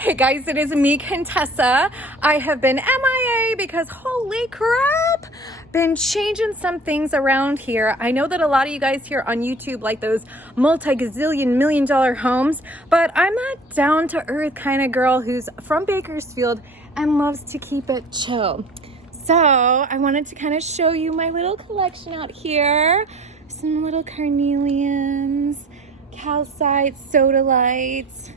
Hey guys, it is me, Contessa. I have been MIA because holy crap, been changing some things around here. I know that a lot of you guys here on YouTube like those multi-gazillion million-dollar homes, but I'm a down-to-earth kind of girl who's from Bakersfield and loves to keep it chill. So I wanted to kind of show you my little collection out here. Some little carnelians, calcite, sodalites.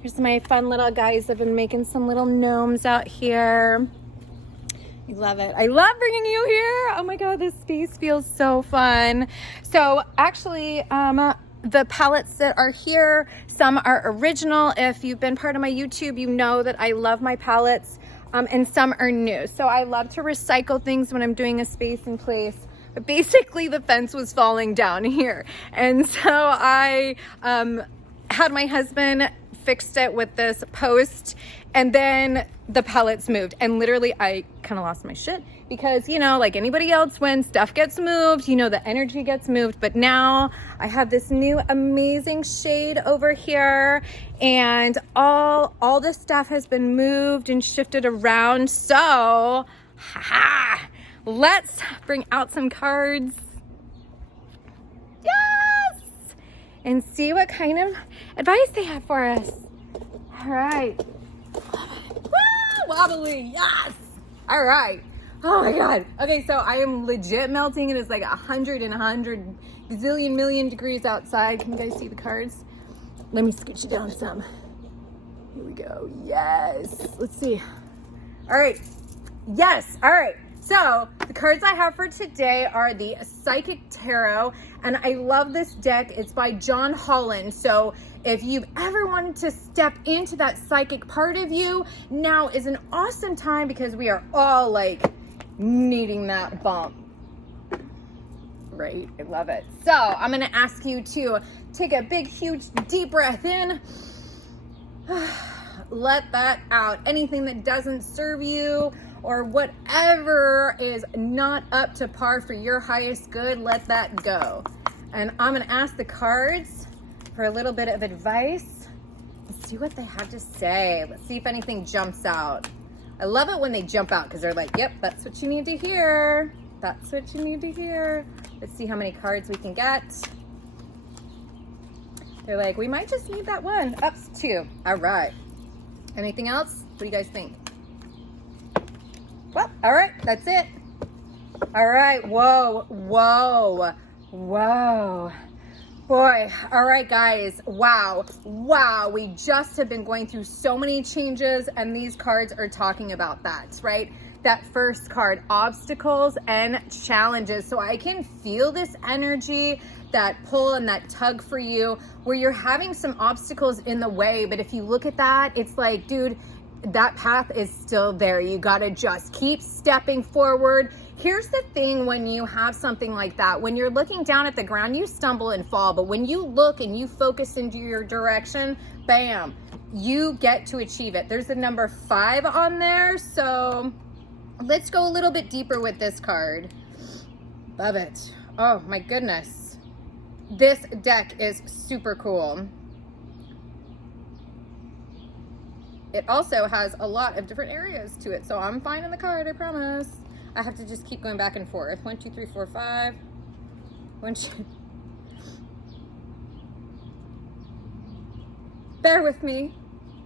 Here's my fun little guys. I've been making some little gnomes out here. I love it. I love bringing you here. Oh my God, this space feels so fun. So actually, the palettes that are here, some are original. If you've been part of my YouTube, you know that I love my palettes, and some are new. So I love to recycle things when I'm doing a space in place. But basically the fence was falling down here. And so I had my husband fixed it with this post, and then the pellets moved, and literally I kind of lost my shit because, you know, like anybody else, when stuff gets moved, you know, the energy gets moved. But now I have this new amazing shade over here, and all this stuff has been moved and shifted around. So let's bring out some cards. And see what kind of advice they have for us. All right. Woo! Wobbly, yes! All right. Oh my God. Okay, so I am legit melting. It is like 100 gazillion million degrees outside. Can you guys see the cards? Let me scooch you down some. Here we go. Yes. Let's see. All right. Yes. All right. So the cards I have for today are the Psychic Tarot, and I love this deck. It's by John Holland. So if you've ever wanted to step into that psychic part of you, now is an awesome time because we are all like needing that bump. Right? I love it. So I'm going to ask you to take a big, huge, deep breath in. Let that out. Anything that doesn't serve you or whatever is not up to par for your highest good, let that go. And I'm gonna ask the cards for a little bit of advice. Let's see what they have to say. Let's see if anything jumps out. I love it when they jump out because they're like, yep, that's what you need to hear. That's what you need to hear. Let's see how many cards we can get. They're like, we might just need that one. Ups, 2. All right. Anything else? What do you guys think? Well, all right, that's it. All right, whoa. Boy, all right, guys, wow. We just have been going through so many changes, and these cards are talking about that, right? That first card, obstacles and challenges. So I can feel this energy, that pull and that tug for you, where you're having some obstacles in the way, but if you look at that, it's like, dude, that path is still there. You gotta just keep stepping forward. Here's the thing, when you have something like that, when you're looking down at the ground, you stumble and fall, but when you look and you focus into your direction, bam, you get to achieve it. There's a number 5 on there, so let's go a little bit deeper with this card. Love it. Oh my goodness. This deck is super cool. It also has a lot of different areas to it, so I'm finding the card, I promise. I have to just keep going back and forth. 1, 2, 3, 4, 5. 1, 2. Bear with me.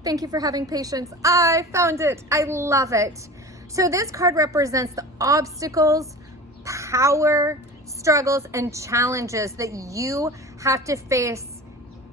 Thank you for having patience. I found it. I love it. So this card represents the obstacles, power, struggles, and challenges that you have to face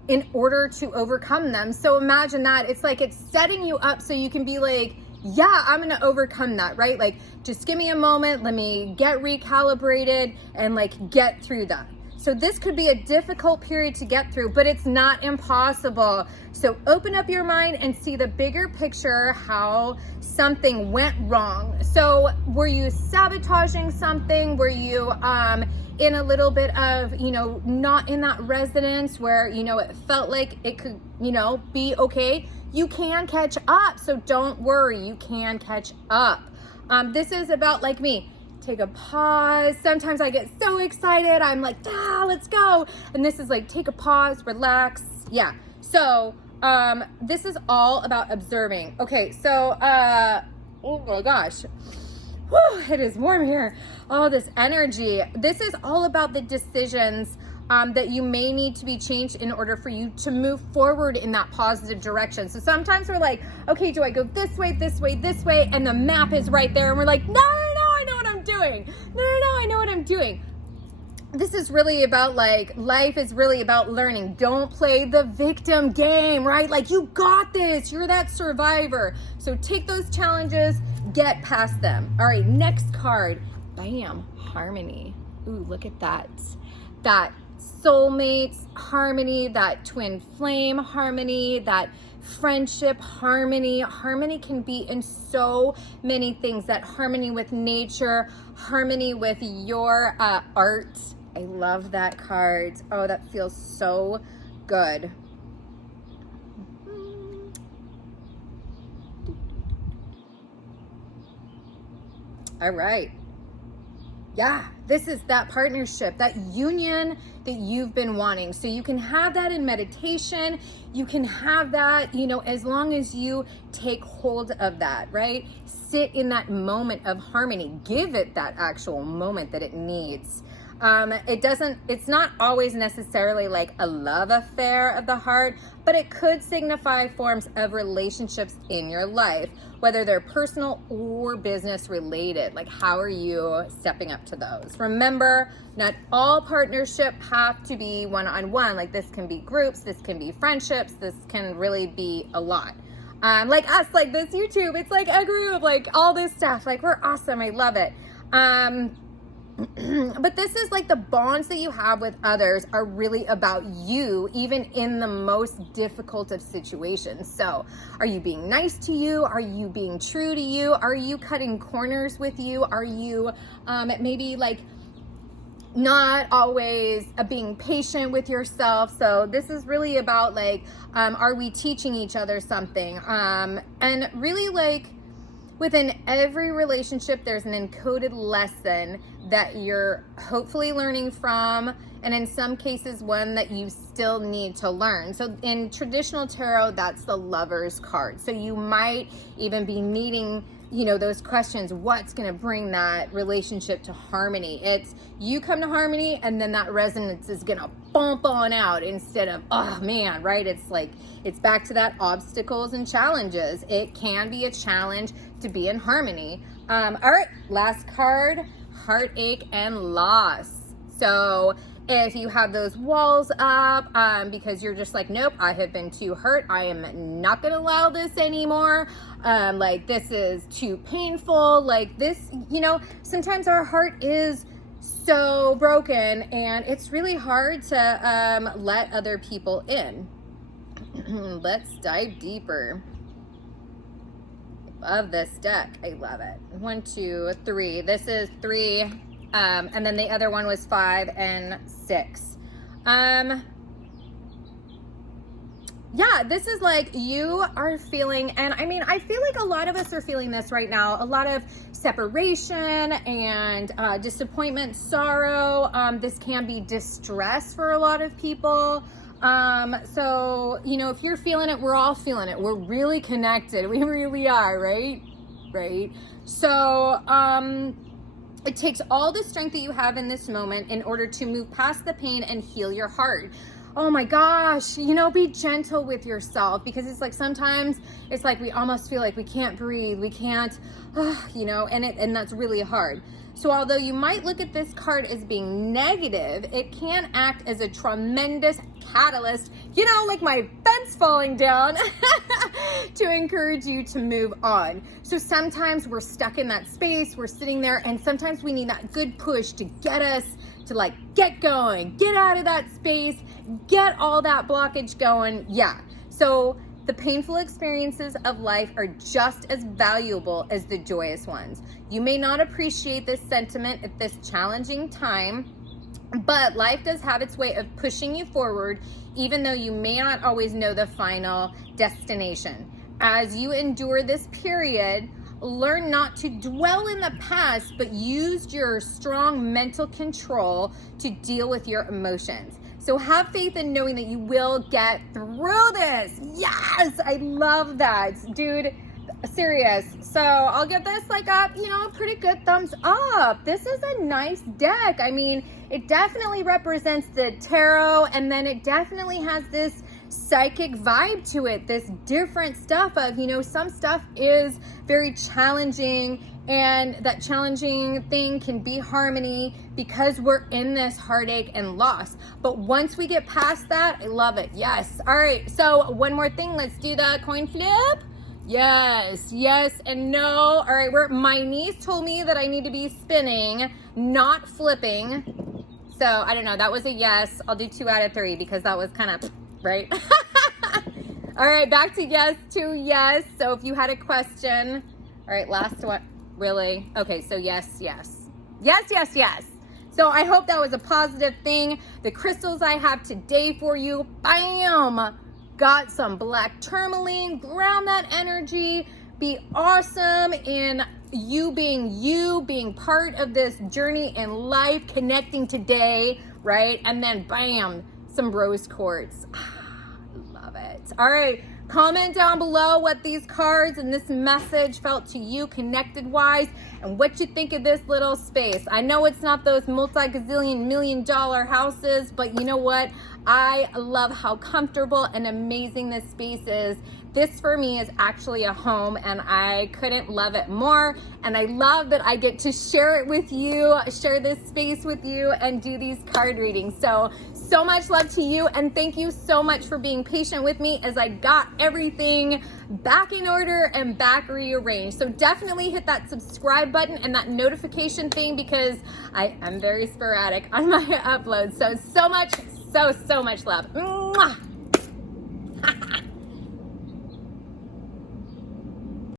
in order to overcome them. So imagine that. It's like it's setting you up so you can be like, yeah, I'm gonna overcome that, right? Like, just give me a moment, let me get recalibrated and like get through that. So this could be a difficult period to get through, but it's not impossible. So open up your mind and see the bigger picture, how something went wrong. So were you sabotaging something? Were you in a little bit of, you know, not in that resonance where, you know, it felt like it could, you know, be okay? You can catch up, so don't worry, you can catch up. This is about, like me, take a pause. Sometimes I get so excited, I'm like, let's go. And this is like, take a pause, relax. Yeah, so This is all about observing. Okay, so, oh my gosh. Whew, it is warm here. Oh, this energy. This is all about the decisions that you may need to be changed in order for you to move forward in that positive direction. So sometimes we're like, okay, do I go this way, this way, this way? And the map is right there. And we're like, no, I know what I'm doing. No, I know what I'm doing. This is really about, like, life is really about learning. Don't play the victim game, right? Like, you got this. You're that survivor. So take those challenges, get past them. All right, next card. Bam, harmony. Ooh, look at that. That soulmates harmony, that twin flame harmony, that friendship harmony. Harmony can be in so many things. That harmony with nature, harmony with your art. I love that card. Oh, that feels so good. All right. Yeah, this is that partnership, that union that you've been wanting. So you can have that in meditation. You can have that, you know, as long as you take hold of that, right? Sit in that moment of harmony. Give it that actual moment that it needs. It's not always necessarily like a love affair of the heart, but it could signify forms of relationships in your life, whether they're personal or business related. Like, how are you stepping up to those? Remember, not all partnership have to be one-on-one. Like, this can be groups, this can be friendships, this can really be a lot. Like us, like this YouTube, it's like a group, like all this stuff. Like, we're awesome. I love it. But this is like the bonds that you have with others are really about you, even in the most difficult of situations. So are you being nice to you? Are you being true to you? Are you cutting corners with you? Are you maybe like not always being patient with yourself? So this is really about like, are we teaching each other something? And really, like, within every relationship, there's an encoded lesson that you're hopefully learning from, and in some cases, one that you still need to learn. So in traditional tarot, that's the Lover's card. So you might even be needing, you know, those questions. What's going to bring that relationship to harmony? It's you come to harmony, and then that resonance is going to bump on out instead of, oh man, right? It's like, it's back to that obstacles and challenges. It can be a challenge to be in harmony. All right, last card, heartache and loss. So if you have those walls up because you're just like, nope, I have been too hurt, I am not gonna allow this anymore, like this is too painful, like this, you know, sometimes our heart is so broken and it's really hard to let other people in. Let's dive deeper. Love this deck. I love it. 1, 2, 3. This is 3. And then the other one was 5 and 6. Yeah, this is like you are feeling, and I mean, I feel like a lot of us are feeling this right now. A lot of separation and disappointment, sorrow. This can be distress for a lot of people. So, you know, if you're feeling it, we're all feeling it. We're really connected. We really are, right? Right. So, it takes all the strength that you have in this moment in order to move past the pain and heal your heart. Oh my gosh, you know, be gentle with yourself, because it's like sometimes it's like we almost feel like we can't breathe, we can't, you know, and that's really hard. So although you might look at this card as being negative, it can act as a tremendous catalyst, you know, like my fence falling down, to encourage you to move on. So sometimes we're stuck in that space, we're sitting there, and sometimes we need that good push to get us to like get going, get out of that space, get all that blockage going. Yeah. So the painful experiences of life are just as valuable as the joyous ones. You may not appreciate this sentiment at this challenging time, but life does have its way of pushing you forward, even though you may not always know the final destination. As you endure this period, learn not to dwell in the past, but use your strong mental control to deal with your emotions. So have faith in knowing that you will get through this. Yes, I love that, dude. Serious. So I'll give this like a, pretty good thumbs up. This is a nice deck. I mean, it definitely represents the tarot, and then it definitely has this psychic vibe to it, this different stuff of, some stuff is very challenging, and that challenging thing can be harmony because we're in this heartache and loss. But once we get past that, I love it. Yes. All right. So one more thing. Let's do the coin flip. Yes, yes, and no. All right, my niece told me that I need to be spinning, not flipping. So I don't know. That was a yes. I'll do 2 out of 3 because that was kind of right. All right, back to yes, to yes. So if you had a question, all right, last one. Really? Okay, so yes, yes. Yes, yes, yes. So I hope that was a positive thing. The crystals I have today for you, bam! Got some black tourmaline, ground that energy, be awesome in you being part of this journey in life, connecting today, right? And then bam, some rose quartz. Love it. All right, comment down below what these cards and this message felt to you connected wise, and what you think of this little space. I know it's not those multi-gazillion $1,000,000 houses, but you know what? I love how comfortable and amazing this space is. This for me is actually a home, and I couldn't love it more. And I love that I get to share it with you, share this space with you, and do these card readings. So much love to you, and thank you so much for being patient with me as I got everything back in order and back rearranged. So definitely hit that subscribe button and that notification thing, because I am very sporadic on my uploads. So much love. Mwah!